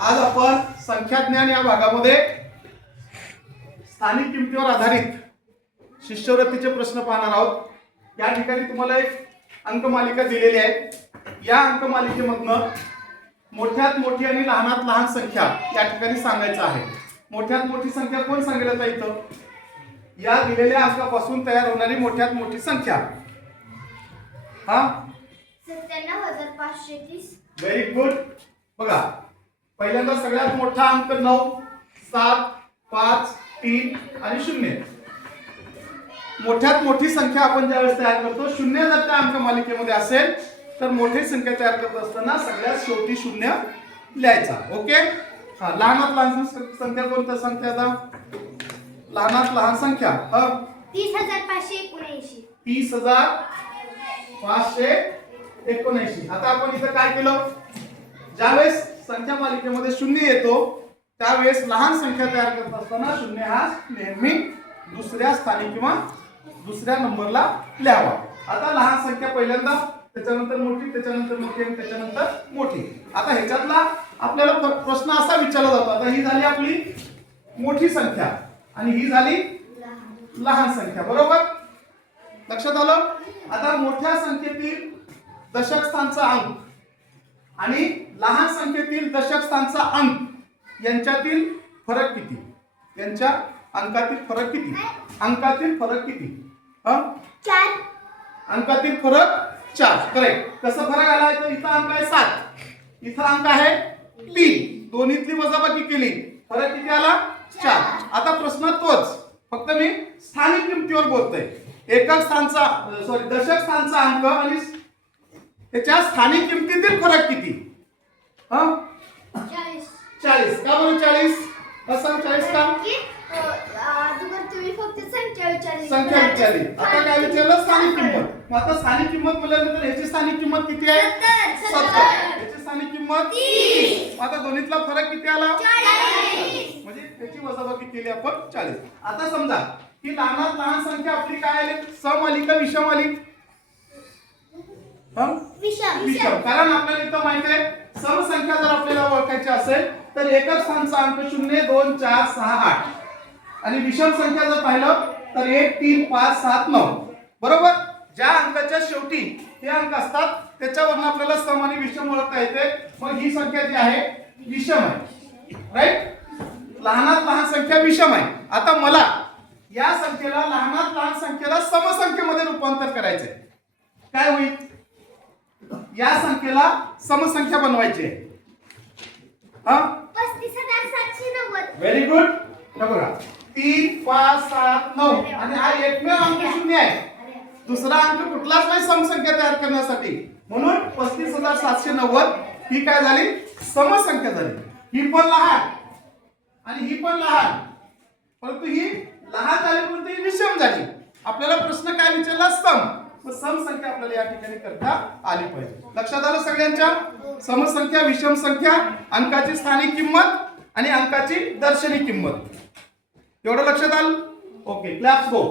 आज आपण संख्याज्ञान या भागामध्ये स्थानिक किमतीवर आधारित शिष्यवृत्तीचे प्रश्न पाहणार आहोत। या ठिकाणी तुम्हाला एक अंकमालिका दिलेली आहे। या अंकमालिकेमधनं मोठ्यात मोठी आणि लहानात लहान संख्या या ठिकाणी सांगायचं आहे। मोठ्यात मोठी संख्या कोण सांगेल आता इथं? या दिलेल्या अंकापासून तयार होणारी मोठ्यात मोठी संख्या 97,530। Very good. बघा, पहिल्यांदा सगळ्यात मोठा अंक 9, 7, 5, 3 आणि 0। मोठ्यात मोठी संख्या आपण ज्यावेळेस तयार करतो, 0 जर त्या अंकमालिकेमध्ये असेल तर मोठी संख्या तयार करत असताना सगळ्यात शेवटी 0 लिहायचा। ओके। लहानात लहान संख्या कोणत्या संख्या? लहानात लहान संख्या 30,579। 30,579। आता आपण इथं काय केलं? ज्यावेळेस संख्या मालिकेमध्ये 0 येतो त्यावेळेस लहान संख्या तयार करत असताना 0 हा नेहमी दुसऱ्या स्थानी किंवा दुसऱ्या नंबरला लिहावा। आता लहान संख्या पहिल्यांदा, त्याच्यानंतर मोठी, त्याच्यानंतर मोठी आणि त्याच्यानंतर मोठी। आता ह्याच्यातला आपल्याला प्रश्न असा विचारला जातो, आता ही झाली आपली मोठी संख्या आणि ही झाली लहान संख्या, बरोबर? लक्षात आलं? आता मोठ्या संख्येतील दशक स्थानचा अंक आणि लहान संख्येतील दशक स्थानचा अंक यांच्यातील फरक किती? यांच्या अंकातील फरक किती? अंकातील फरक किती? 4। अंकातील फरक 4। करेक्ट। कसं फरक आला? तर इथं अंक आहे 7, इथं अंक आहे 3, दोन्हीतली वजाबाकी केली, फरक किती आला? 4। आता प्रश्न तोच, फक्त मी स्थानिक किमतीवर बोलतोय। एकक स्थानचा दशक स्थानचा अंक आणि त्याच्या स्थानिक किमतीतील फरक किती? 40। का बरं 40? असं 40 का? तुम्ही फक्त संख्या विचारली। संख्या विचारली, आता काय विचारलं? स्थानिक किंमत। मग आता स्थानिक किंमत म्हटल्यानंतर ह्याची स्थानिक किंमत किती आहे? 70। ह्याची स्थानिक किंमत 30। आता दोन्हीतला फरक किती आला? 40। म्हणजे त्याची वजाबाकी केली आपण 40। आता समजा की लहानात लहान संख्या आपली काय आली? सम आली का विषम आली? विषम। कारण आपल्याला इथं माहिती आहे सम संख्या जर आपल्याला ओळखायची असेल तर एकक स्थानचा अंक 0, 2, 4, 6, 8 आणि विषम संख्या जर पाहिलं तर 1, 3, 5, 7, 9, बरोबर? ज्या अंकाच्या शेवटी हे अंक असतात त्याच्यावरून आपल्याला सम आणि विषम ओळखता येते। मग ही संख्या जी आहे विषम आहे, राईट? लहानात लहान संख्या विषम आहे। आता मला या संख्येला, लहानात लहान संख्येला समसंख्येमध्ये रूपांतर करायचंय। काय होईल? या संख्येला समसंख्या बनवायची आहे। 35,790। Very good. बघा, 3, 5, 7, 9 आणि हा एकमेव अंक 0 आहे। दुसरा अंक कुठलाच नाही समसंख्या तयार करण्यासाठी, म्हणून 35,790 ही काय झाली? समसंख्या झाली। ही पण लहान आणि ही पण लहान, परंतु ही लहान झाली परंतु ही विषम झाली। आपल्याला प्रश्न काय विचारला? सम। मग सम संख्या आपल्याला या ठिकाणी करता आली पाहिजे। लक्षात आलं सगळ्यांच्या? समसंख्या, विषम संख्या, अंकाची स्थानिक किंमत आणि अंकाची दर्शनी किंमत, एवढं लक्षात आलं? ओके, क्लॅप्स गो।